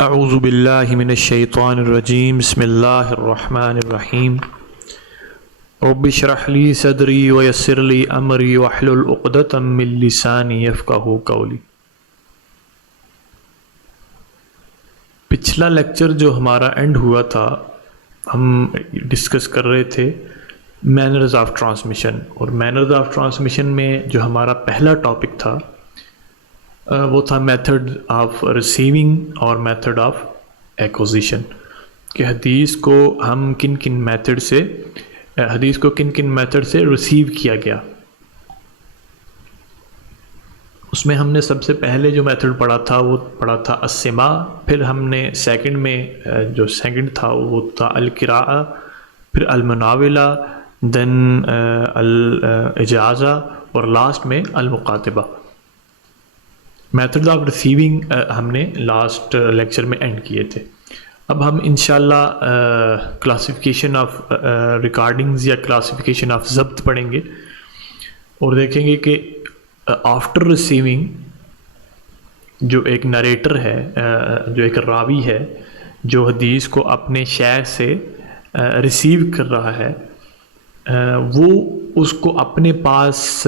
اعوذ باللہ من الشیطان الرجیم بسم اللہ الرحمن الرحیم رب اشرح لی صدری ویسر لی امری واحلل عقدۃ من لسانی یفقہوا قولی۔ پچھلا لیکچر جو ہمارا اینڈ ہوا تھا، ہم ڈسکس کر رہے تھے مینرز آف ٹرانسمیشن، اور مینرز آف ٹرانسمیشن میں جو ہمارا پہلا ٹاپک تھا وہ تھا میتھڈ آف ریسیونگ اور میتھڈ آف ایکوزیشن، کہ حدیث کو کن کن میتھڈ سے ریسیو کیا گیا۔ اس میں ہم نے سب سے پہلے جو میتھڈ پڑھا تھا وہ پڑھا تھا السماع، پھر ہم نے سیکنڈ میں جو سیکنڈ تھا وہ تھا القراءہ، پھر المناولہ، دین الاجازہ، اور لاسٹ میں المقاتبہ۔ میتھڈ آف ریسیونگ ہم نے لاسٹ لیکچر میں اینڈ کیے تھے۔ اب ہم انشاءاللہ کلاسیفیکیشن آف ریکارڈنگز یا کلاسیفیکیشن آف ضبط پڑھیں گے، اور دیکھیں گے کہ آفٹر ریسیونگ جو ایک نریٹر ہے، جو ایک راوی ہے جو حدیث کو اپنے شیخ سے ریسیو کر رہا ہے، وہ اس کو اپنے پاس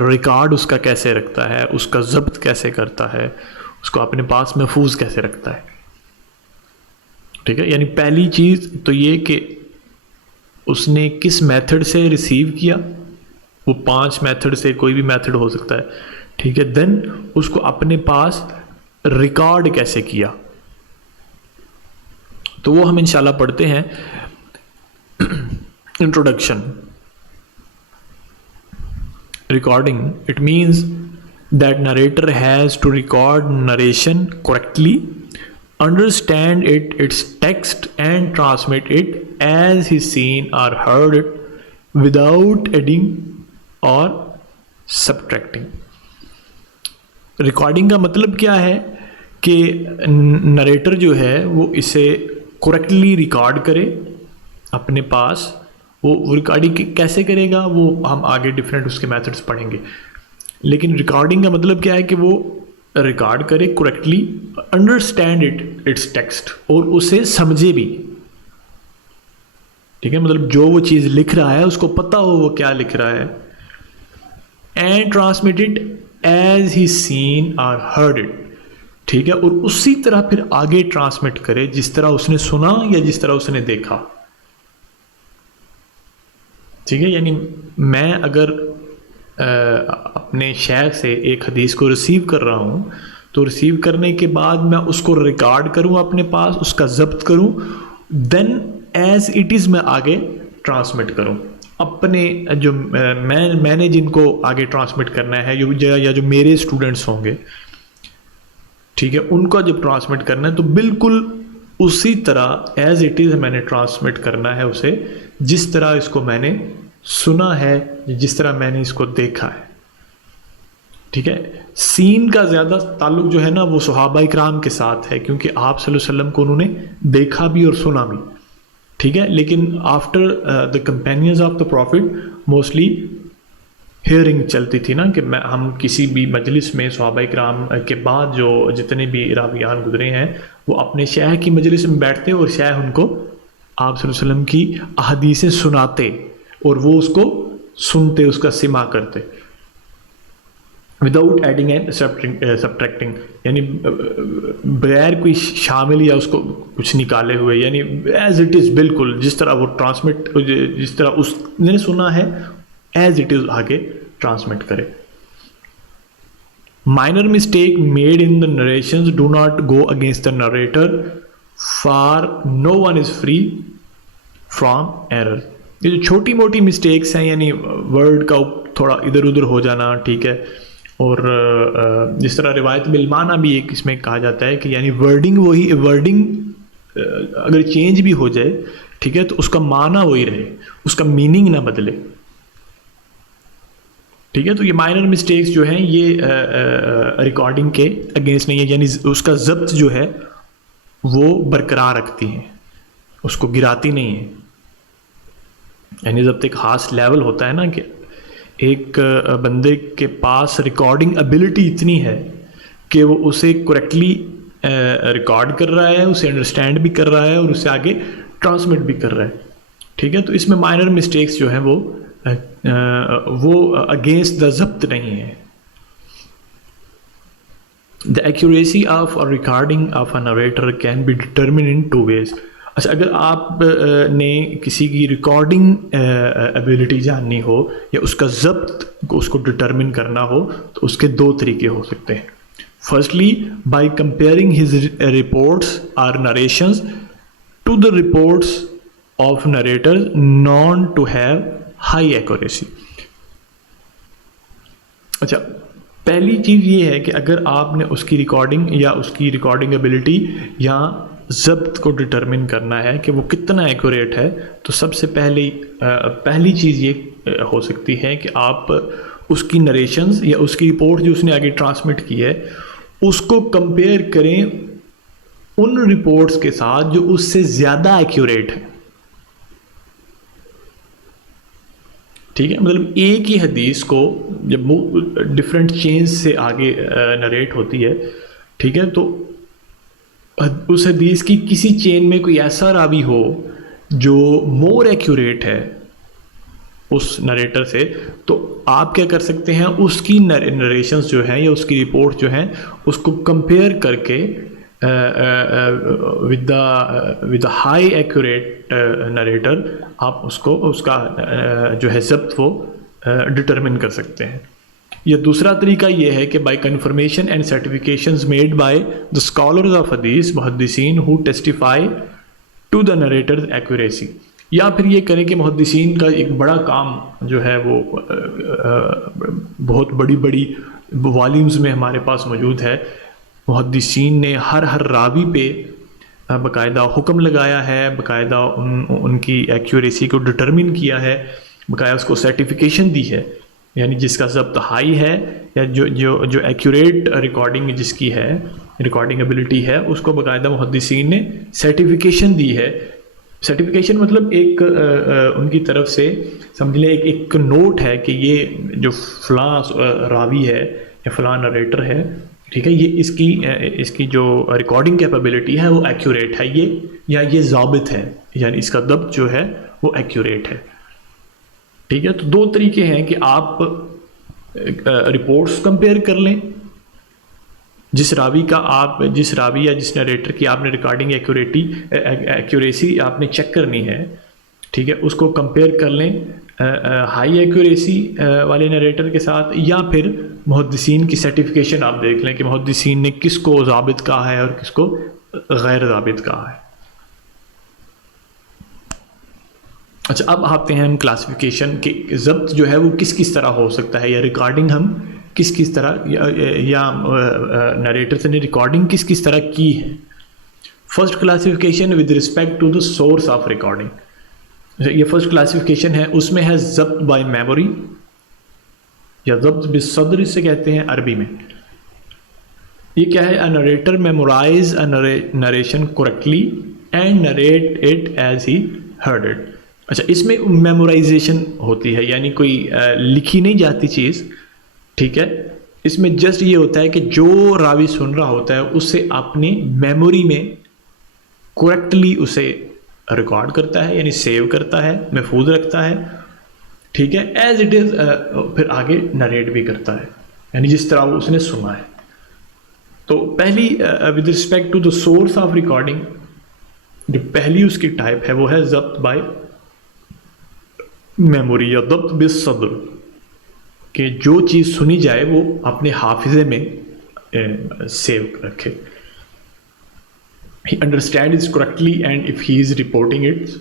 ریکارڈ اس کا کیسے رکھتا ہے، اس کا ضبط کیسے کرتا ہے، اس کو اپنے پاس محفوظ کیسے رکھتا ہے۔ ٹھیک ہے، یعنی پہلی چیز تو یہ کہ اس نے کس میتھڈ سے ریسیو کیا، وہ 5 میتھڈ سے کوئی بھی میتھڈ ہو سکتا ہے، ٹھیک ہے۔ دین اس کو اپنے پاس ریکارڈ کیسے کیا، تو وہ ہم انشاءاللہ پڑھتے ہیں۔ Introduction. Recording, it means that narrator has to record narration correctly, understand its text, and transmit it as he's seen or heard it without adding or subtracting. Recording کا مطلب کیا ہے کہ نریٹر جو ہے وہ اسے کریکٹلی ریکارڈ کرے اپنے پاس۔ وہ ریکارڈنگ کیسے کرے گا وہ ہم آگے ڈفرینٹ اس کے میتھڈس پڑھیں گے، لیکن ریکارڈنگ کا مطلب کیا ہے کہ وہ ریکارڈ کرے کریکٹلی، انڈرسٹینڈ اٹس ٹیکسٹ، اور اسے سمجھے بھی۔ ٹھیک ہے، مطلب جو وہ چیز لکھ رہا ہے اس کو پتہ ہو وہ کیا لکھ رہا ہے، and transmit it as he seen اور ہرڈ اٹ۔ ٹھیک ہے، اور اسی طرح پھر آگے ٹرانسمٹ کرے جس طرح اس نے سنا یا جس طرح اس نے دیکھا۔ ٹھیک ہے، یعنی میں اگر اپنے شیخ سے ایک حدیث کو ریسیو کر رہا ہوں تو ریسیو کرنے کے بعد میں اس کو ریکارڈ کروں اپنے پاس، اس کا ضبط کروں، دین ایز اٹ از میں آگے ٹرانسمٹ کروں اپنے جو میں نے جن کو آگے ٹرانسمٹ کرنا ہے، یا جو میرے اسٹوڈنٹس ہوں گے، ٹھیک ہے، ان کو جب ٹرانسمٹ کرنا ہے تو بالکل اسی طرح ایز اٹ از میں نے ٹرانسمٹ کرنا ہے اسے، جس طرح اس کو میں نے سنا ہے، جس طرح میں نے اس کو دیکھا ہے۔ ٹھیک ہے، سین کا زیادہ تعلق جو ہے نا وہ صحابہ اکرام کے ساتھ ہے، کیونکہ آپ صلی اللہ علیہ وسلم کو انہوں نے دیکھا بھی اور سنا بھی۔ ٹھیک ہے، لیکن after the companies of the profit mostly hearing چلتی تھی نا، کہ ہم کسی بھی مجلس میں صحابہ اکرام کے بعد جو جتنے بھی راویان گزرے ہیں وہ اپنے شیخ کی مجلس میں بیٹھتے اور شیخ ان کو آپ صلی اللہ علیہ وسلم کی احادیثیں سناتے، اور وہ اس کو سنتے، اس کا سماع کرتے، وداؤٹ ایڈنگ اینڈ سبٹریکٹنگ، یعنی بغیر کوئی شامل یا اس کو کچھ نکالے ہوئے، یعنی ایز اٹ از، بالکل جس طرح وہ ٹرانسمٹ، جس طرح اس نے سنا ہے ایز اٹ از آگے ٹرانسمٹ کرے۔ Minor mistake made in the narrations do not go against the narrator, for no one is free from error. یہ جو چھوٹی موٹی مسٹیکس ہیں، یعنی ورڈ کا تھوڑا ادھر ادھر ہو جانا، ٹھیک ہے، اور جس طرح روایت بالمعنی بھی ایک اس میں کہا جاتا ہے کہ یعنی ورڈنگ اگر چینج بھی ہو جائے، ٹھیک ہے، تو اس کا معنی وہی رہے، اس کا میننگ نہ بدلے۔ ٹھیک ہے، تو یہ مائنر مسٹیکس جو ہیں یہ ریکارڈنگ کے اگینسٹ نہیں ہے، یعنی اس کا ضبط جو ہے وہ برقرار رکھتی ہیں، اس کو گراتی نہیں ہے۔ یعنی ضبط ایک خاص لیول ہوتا ہے نا، کہ ایک بندے کے پاس ریکارڈنگ ابیلٹی اتنی ہے کہ وہ اسے کریکٹلی ریکارڈ کر رہا ہے، اسے انڈرسٹینڈ بھی کر رہا ہے اور اسے آگے ٹرانسمٹ بھی کر رہا ہے. ٹھیک ہے، تو اس میں مائنر مسٹیکس جو ہیں وہ اگینسٹ دا ضبط نہیں ہے. The accuracy of a recording of a narrator can be determined in two ways. اچھا، اگر آپ نے کسی کی ریکارڈنگ ایبیلٹی جاننی ہو یا اس کا ضبط اس کو ڈٹرمن کرنا ہو تو اس کے دو طریقے ہو سکتے ہیں. Firstly by comparing his reports اور narrations to the reports of narrators known to have high accuracy. اچھا، پہلی چیز یہ ہے کہ اگر آپ نے اس کی ریکارڈنگ یا اس کی ریکارڈنگ ایبیلٹی یا ضبط کو ڈٹرمن کرنا ہے کہ وہ کتنا ایکوریٹ ہے، تو سب سے پہلی چیز یہ ہو سکتی ہے کہ آپ اس کی نریشنز یا اس کی رپورٹ جو اس نے آگے ٹرانسمٹ کی ہے اس کو کمپیئر کریں ان رپورٹس کے ساتھ جو اس سے زیادہ ایکوریٹ ہے. ٹھیک ہے، مطلب ایک ہی حدیث کو جب ڈفرینٹ چینز سے آگے نریٹ ہوتی ہے، ٹھیک ہے، تو اس حدیث کی کسی چین میں کوئی ایسا راوی ہو جو مور ایکوریٹ ہے اس نریٹر سے، تو آپ کیا کر سکتے ہیں، اس کی نریشنز جو ہیں یا اس کی رپورٹ جو ہیں اس کو کمپیئر کر کے with the high accurate narrator آپ اس کا جو ہے ضبط وہ ڈٹرمن کر سکتے ہیں. یا دوسرا طریقہ یہ ہے کہ by confirmation and certifications made by the scholars of حدیث، محدثین who testify to the narrators accuracy. یا پھر یہ کریں کہ محدثین کا ایک بڑا کام جو ہے وہ بہت بڑی والیومز میں ہمارے پاس موجود ہے. محدثین نے ہر راوی پہ باقاعدہ حکم لگایا ہے، باقاعدہ ان کی ایکوریسی کو ڈٹرمن کیا ہے، باقاعدہ اس کو سرٹیفکیشن دی ہے. یعنی جس کا ضبط ہائی ہے یا جو ایکوریٹ ریکارڈنگ جس کی ہے، ریکارڈنگ ایبیلٹی ہے، اس کو باقاعدہ محدثین نے سرٹیفکیشن دی ہے. سرٹیفکیشن مطلب ایک ان کی طرف سے سمجھ لیں ایک نوٹ ہے کہ یہ جو فلاں راوی ہے یا فلاں نریٹر ہے، ٹھیک ہے، یہ اس کی جو ریکارڈنگ کیپیبلٹی ہے وہ ایکوریٹ ہے، یہ ضابط ہے، یعنی اس کا ضبط جو ہے وہ ایکوریٹ ہے. ٹھیک ہے، تو دو طریقے ہیں کہ آپ رپورٹس کمپیئر کر لیں، جس راوی یا جس نریٹر کی آپ نے ریکارڈنگ ایکوریسی آپ نے چیک کرنی ہے، ٹھیک ہے، اس کو کمپیئر کر لیں ہائی ایکوریسی والے نریٹر کے ساتھ، یا پھر محدثین کی سرٹیفکیشن آپ دیکھ لیں کہ محدثین نے کس کو ضابط کہا ہے اور کس کو غیر ضابط کہا ہے. اچھا، اب آتے ہیں ہم کلاسیفیکیشن کہ ضبط جو ہے وہ کس طرح ہو سکتا ہے، یا ریکارڈنگ ہم کس طرح یا نریٹرز نے ریکارڈنگ کس طرح کی ہے. First classification with respect to the source of recording. یہ فرسٹ کلاسیفیکیشن ہے، اس میں ہے ضبط بائی میموری یا ضبط بالصدر اسے کہتے ہیں عربی میں. یہ کیا ہے، a narrator memorize a narration correctly and narrate it as he heard it. اچھا، اس میں میمورائزیشن ہوتی ہے، یعنی کوئی لکھی نہیں جاتی چیز، ٹھیک ہے، اس میں جسٹ یہ ہوتا ہے کہ جو راوی سن رہا ہوتا ہے اسے اپنی میموری میں کریکٹلی اسے ریکارڈ کرتا ہے، یعنی سیو کرتا ہے، محفوظ رکھتا ہے، ٹھیک ہے، ایز اٹ از، پھر آگے نریٹ بھی کرتا ہے، یعنی جس طرح وہ اس نے سنا ہے. تو پہلی with respect to the source of recording, جو پہلی اس کی ٹائپ ہے وہ ہے ضبط بائی میموری یا ضبط بالصدر، کہ جو چیز سنی جائے وہ اپنے حافظے میں سیو رکھے. He understands it correctly and if he is reporting its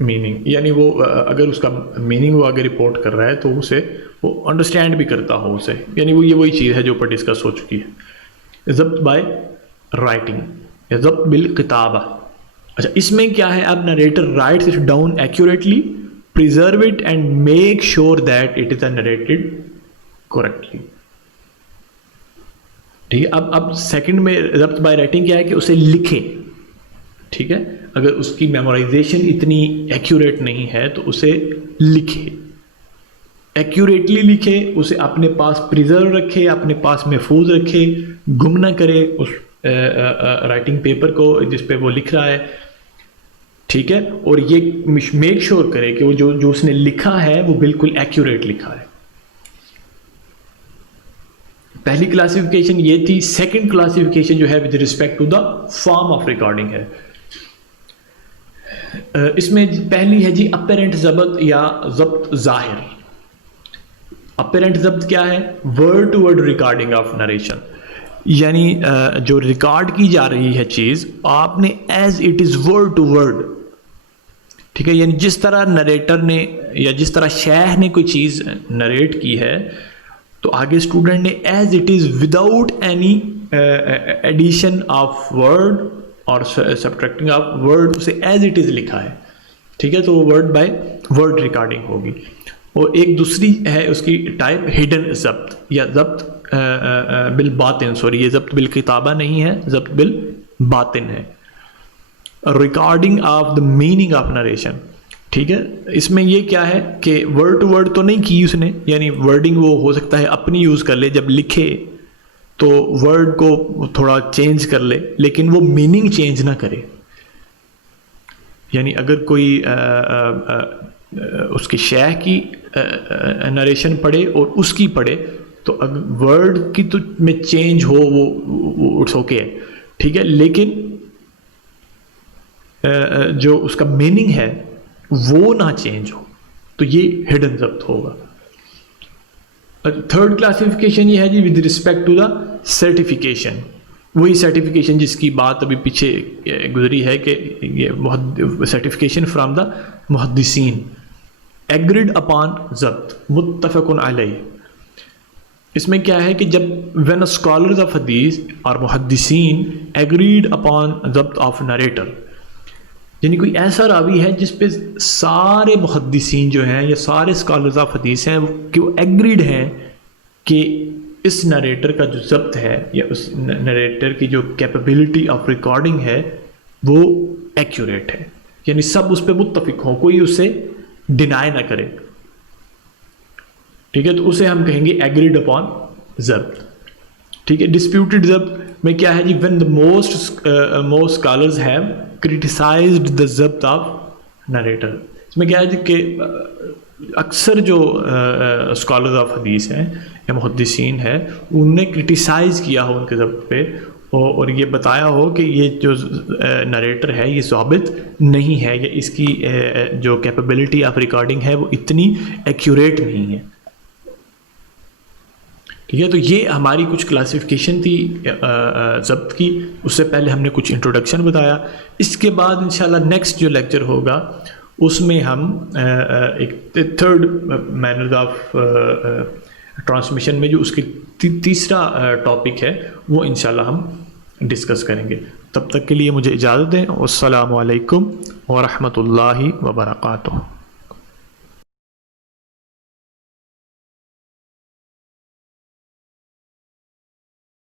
meaning، یعنی وہ اگر اس کا میننگ وہ اگر رپورٹ کر رہا ہے تو اسے وہ انڈرسٹینڈ بھی کرتا ہو اسے، یعنی وہ یہ وہی چیز ہے جو اوپر ڈسکس ہو چکی ہے. ضبط بائی رائٹنگ یا ضبط بالکتابہ. اچھا، اس میں کیا ہے، اب narrator rights it down accurately, preserve it and make sure that it is narrated correctly. ٹھیک ہے، اب سیکنڈ میں ضبط بائی رائٹنگ کیا ہے کہ اسے لکھے. ٹھیک ہے، اگر اس کی میمورائزیشن اتنی ایکوریٹ نہیں ہے تو اسے لکھے، ایکوریٹلی لکھے، اسے اپنے پاس پریزرو رکھے، اپنے پاس محفوظ رکھے، گم نہ کرے اس رائٹنگ پیپر کو جس پہ وہ لکھ رہا ہے، ٹھیک ہے، اور یہ میک شور کرے کہ وہ جو اس نے لکھا ہے وہ بالکل ایکوریٹ لکھا ہے. پہلی کلاسیفیکیشن یہ تھی. سیکنڈ کلاسیفیکیشن جو ہے with respect to the form of recording ہے. اس میں پہلی ہے جی اپیرنٹ ضبط یا ضبط ظاہر. اپیرنٹ ضبط کیا ہے؟ Word to word recording of narration, یعنی جو ریکارڈ کی جا رہی ہے چیز آپ نے as it is word to word, ٹھیک ہے، یعنی جس طرح نریٹر نے یا جس طرح شیخ نے کوئی چیز نریٹ کی ہے تو آگے اسٹوڈنٹ نے as it is without any addition of word اور سبٹریکٹنگ آف ورڈ اسے ایز اٹ از لکھا ہے، ٹھیک ہے، تو وہ ورڈ بائی ورڈ ریکارڈنگ ہوگی. اور ایک دوسری ہے اس کی ٹائپ ہڈن ضبط یا ضبط بالباطن، سوری یہ ضبط بالکتابہ نہیں ہے، ضبط بالباطن ہے. Recording of the meaning of narration, ٹھیک ہے، اس میں یہ کیا ہے کہ ورڈ ٹو ورڈ تو نہیں کی اس نے، یعنی ورڈنگ وہ ہو سکتا ہے اپنی یوز کر لے، جب لکھے تو ورڈ کو تھوڑا چینج کر لے لیکن وہ میننگ چینج نہ کرے. یعنی اگر کوئی اس کی شیخ کی نریشن پڑھے اور اس کی پڑھے تو ورڈ کی تو میں چینج ہو وہ اٹس اوکے ہے، ٹھیک ہے، لیکن جو اس کا میننگ ہے وہ نہ چینج ہو، تو یہ ہڈن ضبط ہوگا. تھرڈ کلاسیفیکیشن یہ ہے جی with respect to the certification. وہی سرٹیفیکیشن جس کی بات ابھی پیچھے گزری ہے کہ یہ سرٹیفیکیشن فرام دا محدثین، ایگریڈ اپان ضبط، متفق علیہ. اس میں کیا ہے کہ جب when scholars of حدیث اور محدثین agreed upon ضبط آف نریٹر، یعنی کوئی ایسا راوی ہے جس پہ سارے محدثین جو ہیں یا سارے اسکالرز آف حدیث ہیں کہ وہ ایگریڈ ہیں کہ اس نریٹر کا جو ضبط ہے یا اس نریٹر کی جو کیپیبلٹی آف ریکارڈنگ ہے وہ ایکوریٹ ہے، یعنی سب اس پہ متفق ہوں، کوئی اسے ڈینائی نہ کرے، ٹھیک ہے، تو اسے ہم کہیں گے ایگریڈ اپان ضبط. ٹھیک ہے. ڈسپیوٹڈ ضبط میں کیا ہے جی when the most scholars have criticized the ضبط آف نریٹر. اس میں کیا ہے جی کہ اکثر جو اسکالرز آف حدیث ہیں یا محدثین ہیں انہوں نے کرٹیسائز کیا ہو ان کے ضبط پہ اور یہ بتایا ہو کہ یہ جو نریٹر ہے یہ ضابط نہیں ہے یا اس کی جو کیپیبلٹی آف ریکارڈنگ ہے وہ اتنی ایکوریٹ نہیں ہے. ٹھیک ہے. تو یہ ہماری کچھ کلاسیفیکیشن تھی ضبط کی. اس سے پہلے ہم نے کچھ انٹروڈکشن بتایا. اس کے بعد انشاءاللہ نیکسٹ جو لیکچر ہوگا اس میں ہم ایک تھرڈ مینرز آف ٹرانسمیشن میں جو اس کی تیسرا ٹاپک ہے وہ انشاءاللہ ہم ڈسکس کریں گے. تب تک کے لیے مجھے اجازت دیں. والسلام علیکم ورحمۃ اللہ وبرکاتہ.